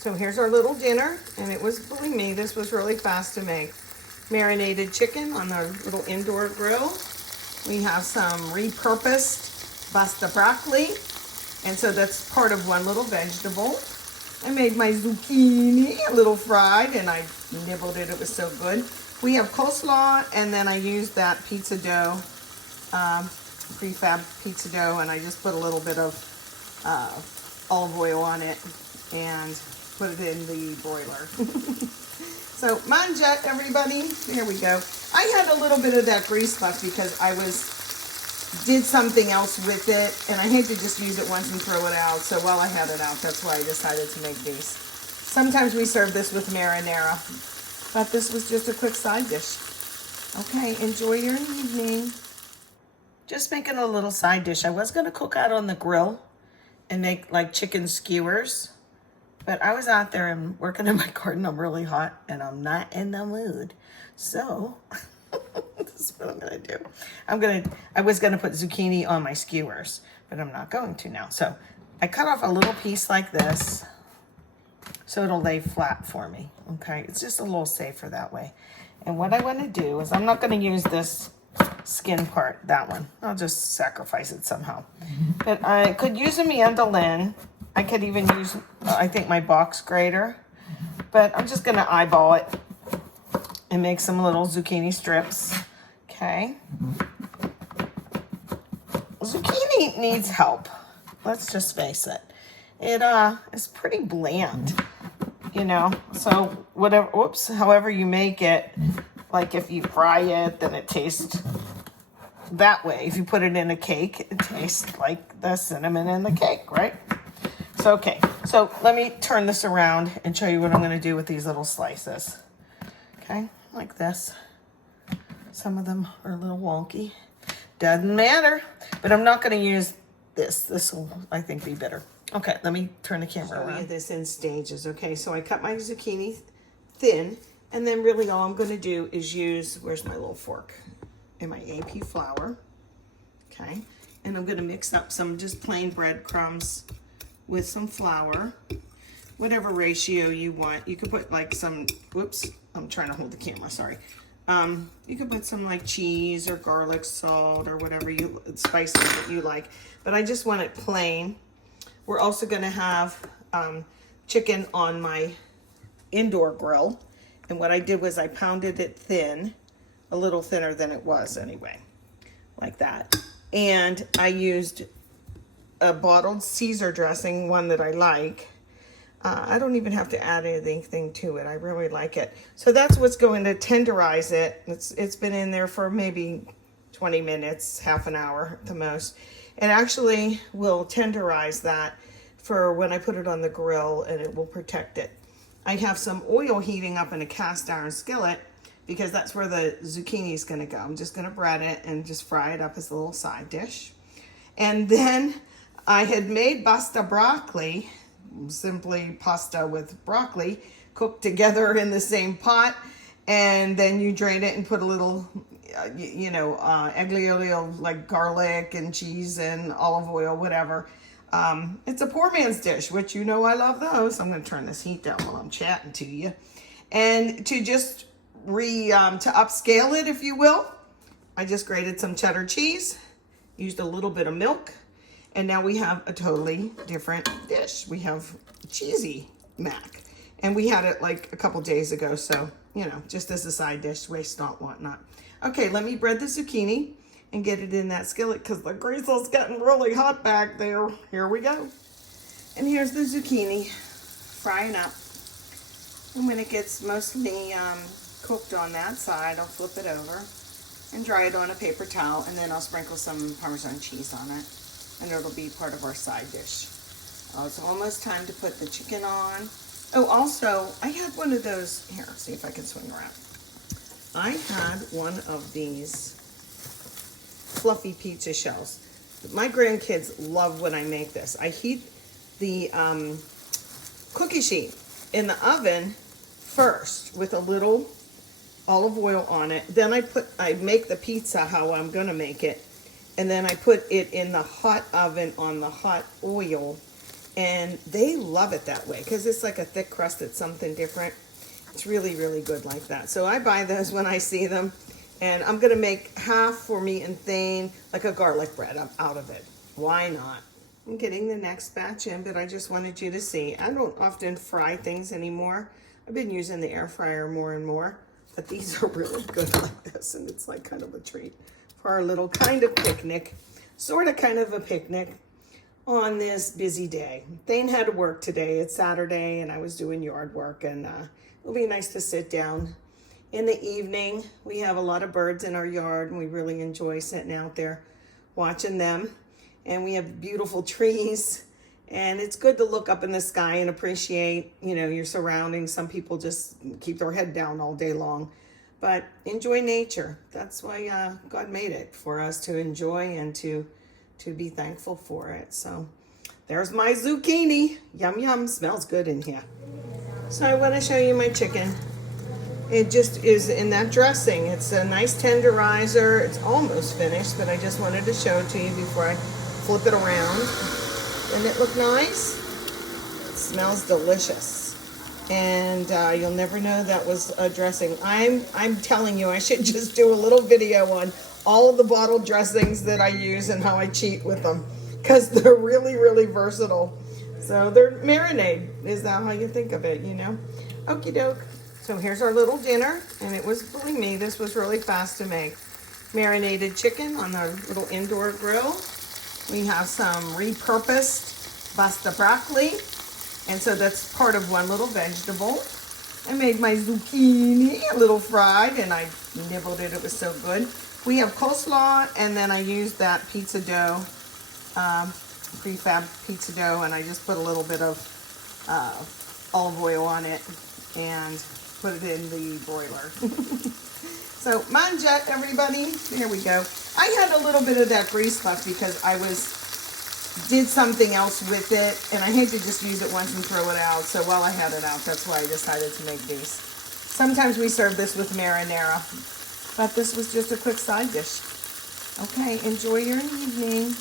So here's our little dinner, and it was, believe me, this was really fast to make. Marinated chicken on our little indoor grill. We have some repurposed pasta broccoli, and so that's part of one little vegetable. I made my zucchini a little fried, and I nibbled it. It was so good. We have coleslaw, and then I used that pizza dough, prefab pizza dough, and I just put a little bit of olive oil on it and put it in the broiler. So manja, everybody. Here we go. I had a little bit of that grease left because I did something else with it, and I hate to just use it once and throw it out. So while I had it out, that's why I decided to make these. Sometimes we serve this with marinara, but this was just a quick side dish. Okay, enjoy your evening. Just making a little side dish. I was going to cook out on the grill and make like chicken skewers, but I was out there and working in my garden. I'm really hot and I'm not in the mood. So this is what I'm going to do. I was going to put zucchini on my skewers, but I'm not going to now. So I cut off a little piece like this so it'll lay flat for me. Okay, it's just a little safer that way. And what I want to do is I'm not going to use this skin part, that one. I'll just sacrifice it somehow. But I could use a mandolin. I could even use, I think, my box grater. But I'm just going to eyeball it and make some little zucchini strips. Okay. Zucchini needs help. Let's just face it. It is pretty bland, you know. So whatever, whoops, however you make it, like if you fry it, then it tastes that way. If you put it in a cake, it tastes like the cinnamon in the cake, right? So, okay. So let me turn this around and show you what I'm going to do with these little slices. Okay, like this. Some of them are a little wonky. Doesn't matter. But I'm not going to use this. This will, I think, be bitter. Okay, let me turn the camera around. This in stages. Okay, so I cut my zucchini thin. And then really all I'm going to do is use, where's my little fork? And my AP flour. Okay. And I'm going to mix up some just plain breadcrumbs with some flour. Whatever ratio you want. You could put like some, whoops, I'm trying to hold the camera, sorry. You could put some like cheese or garlic salt or whatever spices that you like. But I just want it plain. We're also going to have chicken on my indoor grill. And what I did was I pounded it thin, a little thinner than it was anyway, like that. And I used a bottled Caesar dressing, one that I like. I don't even have to add anything to it. I really like it. So that's what's going to tenderize it. It's been in there for maybe 20 minutes, half an hour at the most. It actually will tenderize that for when I put it on the grill, and it will protect it. I have some oil heating up in a cast iron skillet because that's where the zucchini is going to go. I'm just going to bread it and just fry it up as a little side dish. And then I had made pasta broccoli, simply pasta with broccoli, cooked together in the same pot. And then you drain it and put a little, aglio, like garlic and cheese and olive oil, whatever. It's a poor man's dish, which you know I love those. I'm going to turn this heat down while I'm chatting to you. And to just to upscale it, if you will, I just grated some cheddar cheese, used a little bit of milk, and now we have a totally different dish. We have cheesy mac, and we had it like a couple days ago, so, you know, just as a side dish, waste not, want not. Okay, let me bread the zucchini and get it in that skillet because the grease is getting really hot back there. Here we go. And here's the zucchini frying up. And when it gets mostly cooked on that side, I'll flip it over and dry it on a paper towel, and then I'll sprinkle some Parmesan cheese on it, and it'll be part of our side dish. Oh, it's almost time to put the chicken on. Oh, also, I had one of those, here, see if I can swing around. I had one of these fluffy pizza shells. My grandkids love when I make this. I heat the cookie sheet in the oven first with a little olive oil on it. Then I make the pizza how I'm gonna make it, and then I put it in the hot oven on the hot oil, And they love it that way because it's like a thick crust. It's something different. It's really, really good like that. So I buy those when I see them. And I'm going to make half for me and Thane, like a garlic bread out of it. Why not? I'm getting the next batch in, but I just wanted you to see. I don't often fry things anymore. I've been using the air fryer more and more. But these are really good like this. And it's like kind of a treat for our little kind of picnic. Sort of kind of a picnic on this busy day. Thane had to work today. It's Saturday and I was doing yard work, and it'll be nice to sit down in the evening. We have a lot of birds in our yard and we really enjoy sitting out there watching them. And we have beautiful trees, and it's good to look up in the sky and appreciate, you know, your surroundings. Some people just keep their head down all day long, but enjoy nature. That's why God made it, for us to enjoy and to be thankful for it. So there's my zucchini. Yum, yum. Smells good in here. So I want to show you my chicken. It just is in that dressing. It's a nice tenderizer. It's almost finished, but I just wanted to show it to you before I flip it around. Doesn't it look nice? It smells delicious. And you'll never know that was a dressing. I'm telling you, I should just do a little video on all of the bottle dressings that I use and how I cheat with them, because they're really, really versatile. So they're marinade. Is that how you think of it, you know? Okie doke. So here's our little dinner, and it was, believe me, this was really fast to make. Marinated chicken on our little indoor grill. We have some repurposed pasta broccoli, and so that's part of one little vegetable. I made my zucchini a little fried, and I nibbled it. It was so good. We have coleslaw, and then I used that pizza dough, prefab pizza dough, and I just put a little bit of olive oil on it and put it in the broiler. So mangia, everybody. Here we go. I had a little bit of that grease left because I did something else with it, and I hate to just use it once and throw it out. So while I had it out, that's why I decided to make these. Sometimes we serve this with marinara, but this was just a quick side dish. Okay, enjoy your evening.